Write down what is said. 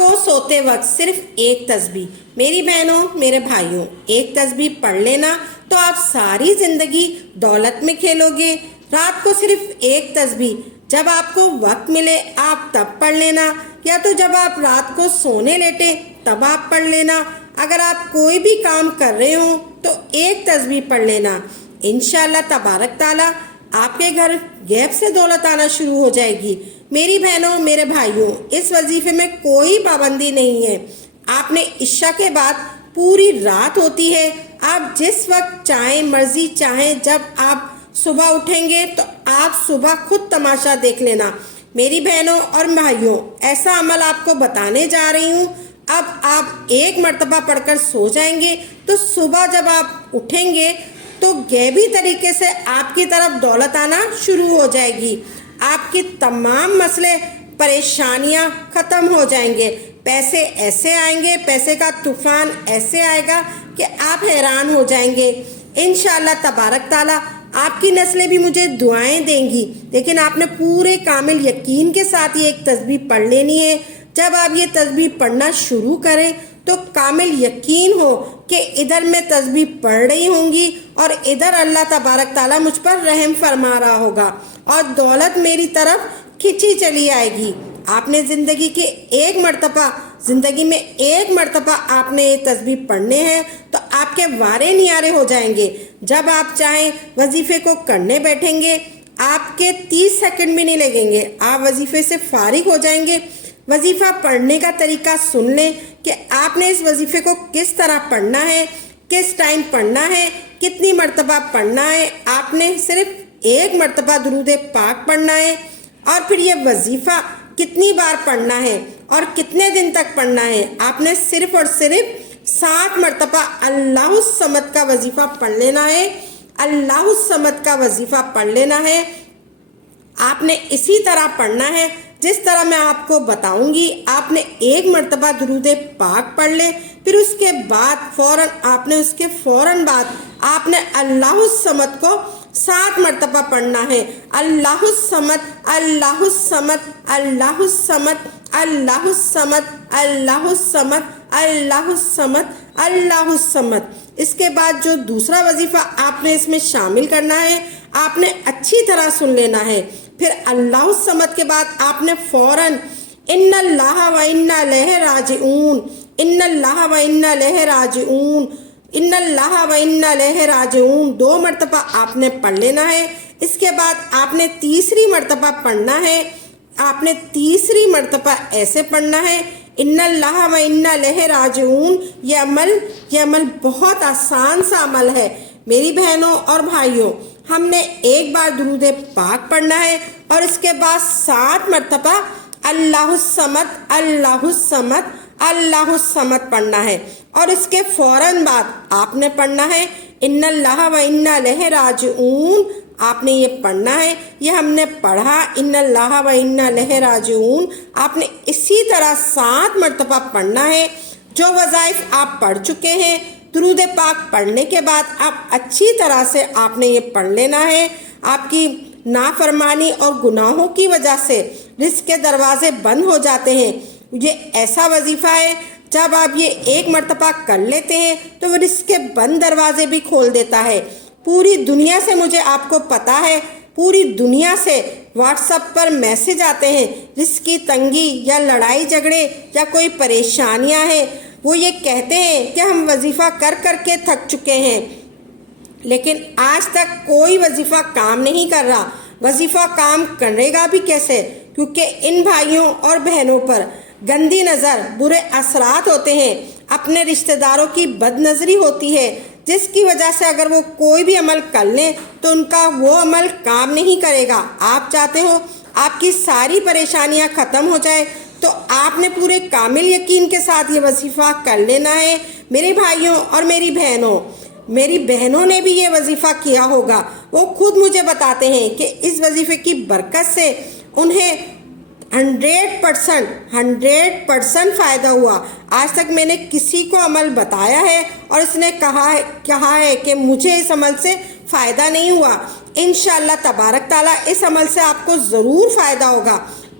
کو سوتے وقت صرف ایک تسبیح، میری بہنوں میرے بھائیوں، ایک تسبیح پڑھ لینا تو آپ ساری زندگی دولت میں کھیلو گے۔ رات کو صرف ایک تسبیح، جب آپ کو وقت ملے آپ تب پڑھ لینا، یا تو جب آپ رات کو سونے لیٹے تب آپ پڑھ لینا۔ اگر آپ کوئی بھی کام کر رہے ہوں تو ایک تسبیح پڑھ لینا، انشاءاللہ تبارک تعالیٰ آپ کے گھر غیب سے دولت آنا شروع ہو جائے گی۔ میری بہنوں میرے بھائیوں، اس وظیفے میں کوئی پابندی نہیں ہے۔ آپ نے عشاء کے بعد پوری رات ہوتی ہے، آپ جس وقت چاہیں مرضی چاہیں، جب آپ صبح اٹھیں گے تو آپ صبح خود تماشا دیکھ لینا۔ میری بہنوں اور بھائیوں، ایسا عمل آپ کو بتانے جا رہی ہوں۔ اب آپ ایک مرتبہ پڑھ کر سو جائیں گے تو صبح جب آپ اٹھیں گے تو غیبی طریقے سے آپ کی طرف دولت آنا شروع ہو جائے گی۔ آپ کی تمام مسئلے پریشانیاں ختم ہو جائیں گے، پیسے ایسے آئیں گے، پیسے کا طوفان ایسے آئے گا کہ آپ حیران ہو جائیں گے۔ انشاءاللہ تبارک تعالیٰ آپ کی نسلیں بھی مجھے دعائیں دیں گی، لیکن آپ نے پورے کامل یقین کے ساتھ یہ ایک تسبیح پڑھ لینی ہے۔ جب آپ یہ تسبیح پڑھنا شروع کریں تو کامل یقین ہو کہ ادھر میں تسبیح پڑھ رہی ہوں گی اور ادھر اللہ تبارک تعالیٰ مجھ پر رحم فرما رہا ہوگا اور دولت میری طرف کھینچی چلی آئے گی۔ آپ نے زندگی میں ایک مرتبہ آپ نے یہ تسبیح پڑھنے ہیں تو آپ کے وارے نیارے ہو جائیں گے۔ جب آپ چاہیں وظیفے کو کرنے بیٹھیں گے، آپ کے 30 سیکنڈ بھی نہیں لگیں گے، آپ وظیفے سے فارغ ہو جائیں گے۔ وظیفہ پڑھنے کا طریقہ سن لیں کہ آپ نے اس وظیفے کو کس طرح پڑھنا ہے، کس ٹائم پڑھنا ہے، کتنی مرتبہ پڑھنا ہے۔ آپ نے صرف ایک مرتبہ درود پاک پڑھنا ہے، اور پھر یہ وظیفہ کتنی بار پڑھنا ہے اور کتنے دن تک پڑھنا ہے۔ آپ نے صرف اور صرف 7 مرتبہ اللہ الصمد کا وظیفہ پڑھ لینا ہے، اللہ الصمد کا وظیفہ پڑھ لینا ہے۔ آپ نے اسی طرح پڑھنا ہے جس طرح میں آپ کو بتاؤں گی۔ آپ نے ایک مرتبہ درود پاک پڑھ لے، پھر اس کے بعد فوراً آپ نے اللہ الصمد کو 7 مرتبہ پڑھنا ہے۔ اللہ الصمد، اللہ الصمد، اللہ الصمد، اللہ الصمد، اللہ الصمد، اللہ الصمد، اللہ الصمد۔ اس کے بعد جو دوسرا وظیفہ آپ نے اس میں شامل کرنا ہے، آپ نے اچھی طرح سن لینا ہے۔ پھر اللہ الصمد کے بعد آپ نے فوراً ان اللہ و انا الیہ راجعون، ان اللہ و انا الیہ راجعون، ان اللہ و انا الیہ راجعون 2 مرتبہ آپ نے پڑھ لینا ہے۔ اس کے بعد آپ نے تیسری مرتبہ پڑھنا ہے، آپ نے تیسری مرتبہ ایسے پڑھنا ہے ان اللہ و انا الیہ راجعون۔ یہ عمل بہت آسان سا عمل ہے میری بہنوں اور بھائیوں۔ ہم نے ایک بار درود پاک پڑھنا ہے اور اس کے بعد 7 مرتبہ اللہ الصمد، اللہ الصمد، اللہ الصمد پڑھنا ہے، اور اس کے فوراً بعد آپ نے پڑھنا ہے ان اللہ و انا الیہ راجعون۔ آپ نے یہ پڑھنا ہے، یہ ہم نے پڑھا ان اللہ و انا الیہ راجعون۔ آپ نے اسی طرح 7 مرتبہ پڑھنا ہے۔ جو وظائف آپ پڑھ چکے ہیں، درود پاک پڑھنے کے بعد آپ اچھی طرح سے آپ نے یہ پڑھ لینا ہے۔ آپ کی نافرمانی اور گناہوں کی وجہ سے رزق کے دروازے بند ہو جاتے ہیں۔ یہ ایسا وظیفہ ہے جب آپ یہ ایک مرتبہ کر لیتے ہیں تو وہ رزق کے بند دروازے بھی کھول دیتا ہے۔ پوری دنیا سے مجھے آپ کو پتہ ہے، پوری دنیا سے واٹس ایپ پر میسج آتے ہیں، رزق کی تنگی یا لڑائی جھگڑے یا کوئی پریشانیاں ہیں۔ وہ یہ کہتے ہیں کہ ہم وظیفہ کر کر کے تھک چکے ہیں، لیکن آج تک کوئی وظیفہ کام نہیں کر رہا۔ وظیفہ کام کرے گا بھی کیسے؟ کیونکہ ان بھائیوں اور بہنوں پر گندی نظر، برے اثرات ہوتے ہیں، اپنے رشتہ داروں کی بد نظری ہوتی ہے، جس کی وجہ سے اگر وہ کوئی بھی عمل کر لیں تو ان کا وہ عمل کام نہیں کرے گا۔ آپ چاہتے ہو آپ کی ساری پریشانیاں ختم ہو جائے تو آپ نے پورے کامل یقین کے ساتھ یہ وظیفہ کر لینا ہے۔ میرے بھائیوں اور میری بہنوں نے بھی یہ وظیفہ کیا ہوگا، وہ خود مجھے بتاتے ہیں کہ اس وظیفے کی برکت سے انہیں 100% فائدہ ہوا۔ آج تک میں نے کسی کو عمل بتایا ہے اور اس نے کہا ہے کہ مجھے اس عمل سے فائدہ نہیں ہوا۔ انشاءاللہ تبارک تعالیٰ اس عمل سے آپ کو ضرور فائدہ ہوگا۔